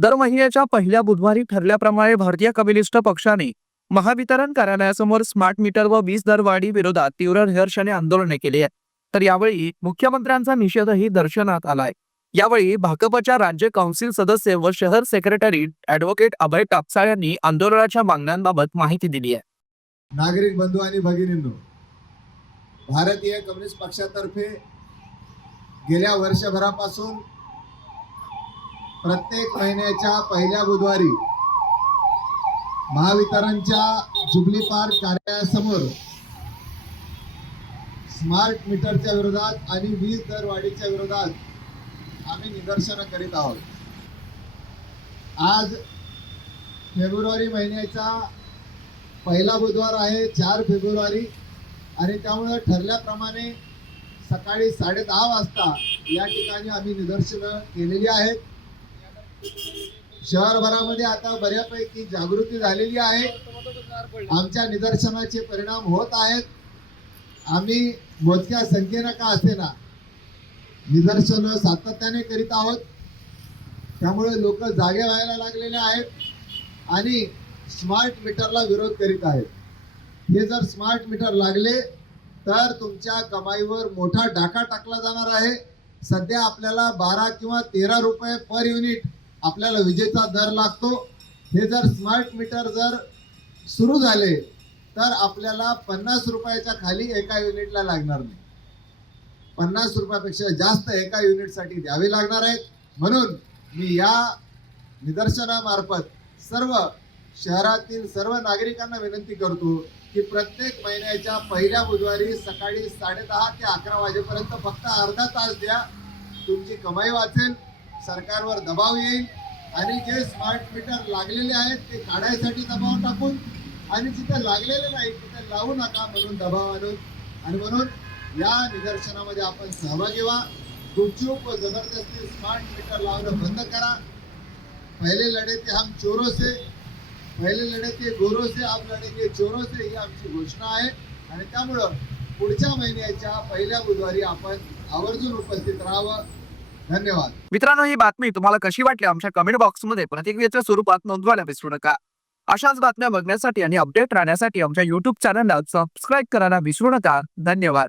दर महिन्याच्या पहिल्या बुधवारी ठरल्याप्रमाणे भारतीय कम्युनिस्ट पक्षाने महावितरण कार्यालयासमोर स्मार्ट मीटर व वीज दरवाढी विरोधात तीव्र निदर्शने आंदोलने केली आहे तर यावेळी मुख्यमंत्र्यांचा निषेधही दर्शनात आलाय. यावेळी भाकपच्या राज्य काउन्सिल सदस्य व शहर सेक्रेटरी ऍडव्होकेट अभय टापसाळ यांनी आंदोलनाच्या मागण्यांबाबत माहिती दिली आहे. नागरिक बंधू आणि भगिनींनो भारतीय कम्युनिस्ट पक्षातर्फे गेल्या वर्षभरापासून प्रत्येक महिन्याच्या पहिल्या बुधवारी महावितरणच्या जुबली पार्क कार्यालयासमोर स्मार्ट मीटरच्या विरोधात आणि वीज दरवाढीच्या विरोधात आम्ही निदर्शनं करीत आहोत. आज फेब्रुवारी महिन्याचा पहिला बुधवार आहे चार फेब्रुवारी आणि त्यामुळे ठरल्याप्रमाणे सकाळी साडेदहा वाजता या ठिकाणी आम्ही निदर्शनं केलेली आहेत. शहरभरामध्ये आता बऱ्यापैकी जागृती झालेली आहे. आमच्या निदर्शनाचे परिणाम होत आहेत. आम्ही मोजक्या संख्येनं का असेना निदर्शनं सातत्याने करीत आहोत. त्यामुळे लोक जागे व्हायला लागलेले आहेत आणि स्मार्ट मीटरला विरोध करीत आहेत. हे जर स्मार्ट मीटर लागले तर तुमच्या कमाईवर मोठा डाका टाकला जाणार आहे. सध्या आपल्याला बारा किंवा तेरा रुपये पर युनिट आपल्याला विजेचा दर लागतो. हे जर स्मार्ट मीटर जर सुरू झाले तर आपल्याला पन्नास रुपयाच्या खाली एका युनिटला लागणार नाही. पन्नास रुपयापेक्षा जास्त एका युनिटसाठी द्यावे लागणार आहेत. म्हणून मी या निदर्शनामार्फत सर्व शहरातील सर्व नागरिकांना विनंती करतो की प्रत्येक महिन्याच्या पहिल्या बुधवारी सकाळी साडेदहा ते अकरा वाजेपर्यंत फक्त अर्धा तास द्या. तुमची कमाई वाचेल. सरकारवर दबाव येईल आणि जे स्मार्ट मीटर लागलेले आहेत ते काढायसाठी दबाव टाकून आणि जिथे लागलेले नाही तिथे लावू नका म्हणून दबाव आणून. आणि म्हणून या निदर्शनामध्ये आपण सहभागी व्हा. गुपचूप व जबरदस्ती स्मार्ट मीटर लावणं बंद करा. पहिले लढे ते हम चोरों से पहिले लढे ते गोरो से लढे लढेंगे चोरो से ही आमची घोषणा आहे. आणि त्यामुळं पुढच्या महिन्याच्या पहिल्या बुधवारी आपण आवर्जून उपस्थित राहावं. धन्यवाद. मित्रांनो ही बातमी तुम्हाला कशी वाटली आमच्या कमेंट बॉक्समध्ये प्रतिक्रियेच्या स्वरूपात नोंदवायला विसरू नका. अशाच बातम्या बघण्यासाठी आणि अपडेट राहण्यासाठी आमच्या युट्यूब चॅनलला सबस्क्राईब करायला विसरू नका. धन्यवाद.